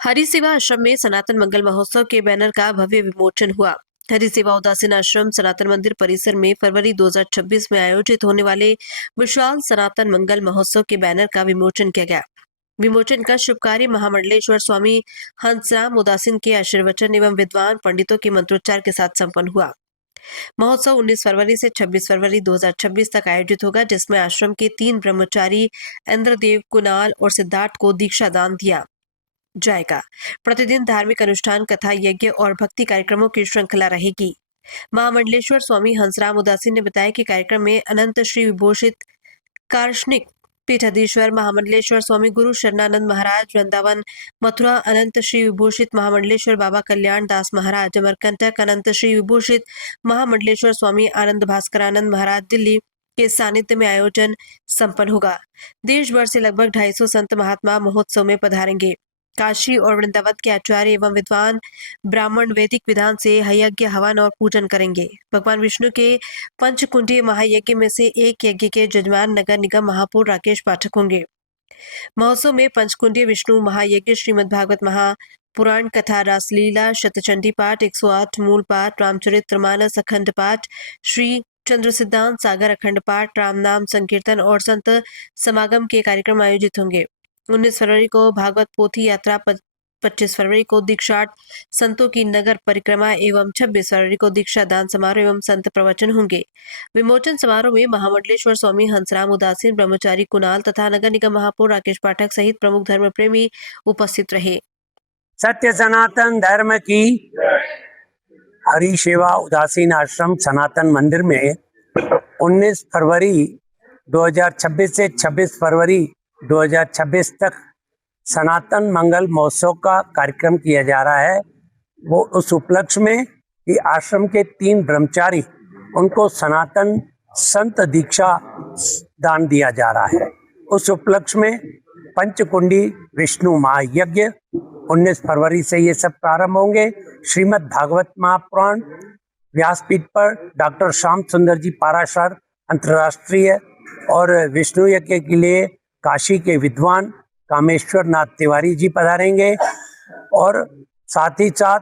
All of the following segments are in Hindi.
हरि सेवा आश्रम में सनातन मंगल महोत्सव के बैनर का भव्य विमोचन हुआ। हरि सेवा उदासीन आश्रम सनातन मंदिर परिसर में फरवरी 2026 में आयोजित होने वाले विशाल सनातन मंगल महोत्सव के बैनर का विमोचन किया गया। विमोचन का शुभ कार्य महामंडलेश्वर स्वामी हंसराम उदासीन के आशीर्वचन एवं विद्वान पंडितों के मंत्रोच्चार के साथ संपन्न हुआ। महोत्सव 19 फरवरी से 26 फरवरी 2026 तक आयोजित होगा, जिसमें आश्रम के 3 ब्रह्मचारी इंद्रदेव, कुणाल और सिद्धार्थ को दीक्षा दान दिया जाएगा। प्रतिदिन धार्मिक अनुष्ठान, कथा, यज्ञ और भक्ति कार्यक्रमों की श्रृंखला रहेगी। महामंडलेश्वर स्वामी हंसराम उदासी ने बताया कि कार्यक्रम में अनंत श्री विभूषित कार्षणिक पीठाधीश्वर महामंडलेश्वर स्वामी गुरु शरणानंद महाराज वृंदावन मथुरा, अनंत श्री विभूषित महामंडलेश्वर बाबा कल्याण दास महाराज अमरकंटक, अनंत श्री विभूषित महामंडलेश्वर स्वामी आनंद भास्करानंद महाराज दिल्ली के सानिध्य में आयोजन संपन्न होगा। देश भर से लगभग 250 संत महात्मा महोत्सव में पधारेंगे। काशी और वृंदावन के आचार्य एवं विद्वान ब्राह्मण वैदिक विधान से यज्ञ, हवन और पूजन करेंगे। भगवान विष्णु के पंचकुंडीय महायज्ञ में से एक यज्ञ के जजमान नगर निगम महापौर राकेश पाठक होंगे। महोत्सव में पंचकुंडीय विष्णु महायज्ञ, श्रीमद् भागवत महापुराण कथा, रासलीला, शतचंडी पाठ, 108 मूल पाठ, रामचरित्र मानस अखंड पाठ, श्री चंद्र सिद्धांत सागर अखंड पाठ, राम नाम संकीर्तन और संत समागम के कार्यक्रम आयोजित होंगे। 19 फरवरी को भागवत पोथी यात्रा, 25 फरवरी को दीक्षार्थ संतों की नगर परिक्रमा एवं 26 फरवरी को दीक्षा दान समारोह एवं संत प्रवचन होंगे। विमोचन समारोह में महामंडलेश्वर स्वामी हंसराम उदासीन, ब्रह्मचारी कुणाल तथा नगर निगम महापौर राकेश पाठक सहित प्रमुख धर्म प्रेमी उपस्थित रहे। सत्य सनातन धर्म की हरि सेवा उदासीन आश्रम सनातन मंदिर में 19 फरवरी 2026 से 26 फरवरी 2026 तक सनातन मंगल महोत्सव का कार्यक्रम किया जा रहा है। वो उस उपलक्ष्य में कि आश्रम के 3 ब्रह्मचारी, उनको सनातन संत दीक्षा दान दिया जा रहा है। उस उपलक्ष्य में पंचकुंडी विष्णु महायज्ञ 19 फरवरी से ये सब प्रारंभ होंगे। श्रीमद् भागवत महापुराण व्यासपीठ पर डॉक्टर श्याम सुंदर जी पाराशर अंतर्राष्ट्रीय और विष्णु यज्ञ के लिए काशी के विद्वान कामेश्वर नाथ तिवारी जी पधारेंगे और साथ ही साथ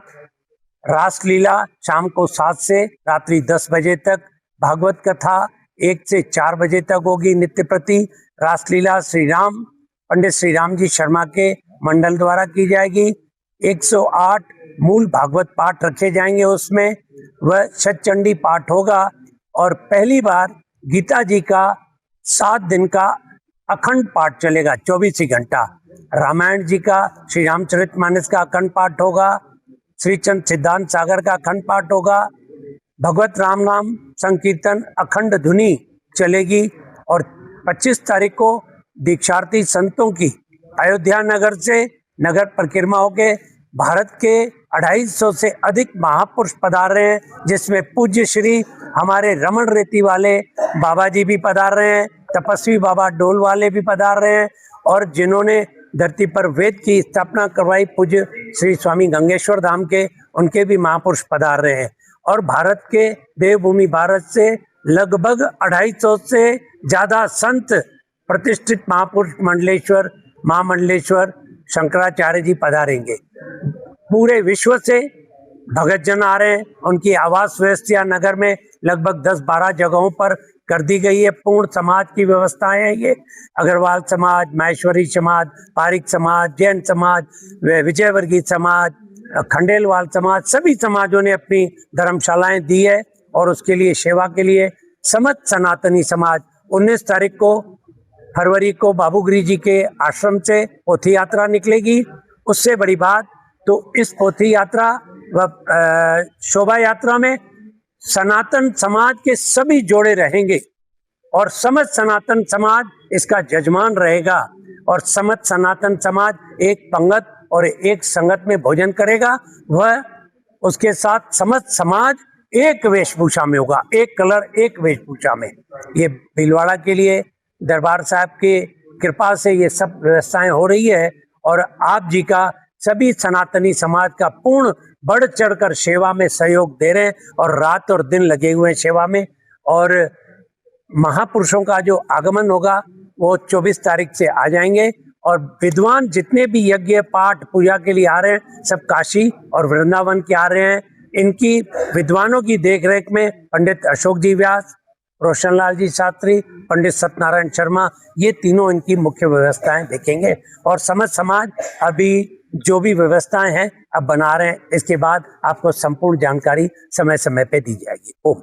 रासलीला शाम को 7 से रात्रि 10 बजे तक, भागवत कथा 1 से 4 बजे तक होगी नित्य प्रति। रासलीला पंडित श्री राम जी शर्मा के मंडल द्वारा की जाएगी। 108 मूल भागवत पाठ रखे जाएंगे, उसमें वह शतचंडी पाठ होगा और पहली बार गीता जी का 7 दिन का अखंड पाठ चलेगा, 24 ही घंटा। रामायण जी का, श्री रामचरितमानस का अखंड पाठ होगा, श्री चंद्र सिद्धांत सागर का अखंड पाठ होगा, भगवत राम नाम संकीर्तन अखंड धुनी चलेगी और 25 तारीख को दीक्षार्थी संतों की अयोध्या नगर से नगर परिक्रमा होके भारत के 250 से अधिक महापुरुष पधार रहे हैं, जिसमें पूज्य श्री हमारे रमन रेती वाले बाबा जी भी पधार रहे हैं, तपस्वी बाबा डोल वाले भी पधार रहे हैं और जिन्होंने धरती पर वेद की स्थापना करवाई पूज्य श्री स्वामी गंगेश्वर धाम के, उनके भी महापुरुष पधार रहे हैं। और भारत के देवभूमि भारत से लगभग 250 से ज्यादा संत प्रतिष्ठित महापुरुष महामंडलेश्वर शंकराचार्य जी पधारेंगे। पूरे विश्व से भगत जन आ रहे हैं। उनकी आवास व्यवस्था नगर में लगभग 10-12 जगहों पर कर दी गई है। पूर्ण समाज की व्यवस्थाएं हैं ये। अग्रवाल समाज, माहेश्वरी समाज, पारिक समाज, जैन समाज, विजयवर्गीय समाज, खंडेलवाल समाज, सभी समाजों ने अपनी धर्मशालाएं दी है और उसके लिए सेवा के लिए समस्त सनातनी समाज 19 तारीख को फरवरी को बाबूगिरी जी के आश्रम से पोथी यात्रा निकलेगी। उससे बड़ी बात तो इस पोथी यात्रा व शोभा यात्रा में सनातन समाज के सभी जोड़े रहेंगे और समस्त सनातन समाज इसका जजमान रहेगा और समस्त सनातन समाज एक पंगत और एक संगत में भोजन करेगा। वह उसके साथ समस्त समाज एक वेशभूषा में होगा, एक कलर एक वेशभूषा में। ये भीलवाड़ा के लिए दरबार साहब की कृपा से ये सब व्यवस्थाएं हो रही है और आप जी का सभी सनातनी समाज का पूर्ण बढ़ चढ़कर सेवा में सहयोग दे रहे हैं और रात और दिन लगे हुए हैं सेवा में। और महापुरुषों का जो आगमन होगा वो 24 तारीख से आ जाएंगे और विद्वान जितने भी यज्ञ पाठ पूजा के लिए आ रहे हैं सब काशी और वृंदावन के आ रहे हैं। इनकी विद्वानों की देखरेख में पंडित अशोक जी व्यास, रोशनलाल जी शास्त्री, पंडित सत्यनारायण शर्मा, ये तीनों इनकी मुख्य व्यवस्थाएं देखेंगे। और समस्त समाज अभी जो भी व्यवस्थाएं हैं अब बना रहे हैं, इसके बाद आपको संपूर्ण जानकारी समय समय पे दी जाएगी। ओम।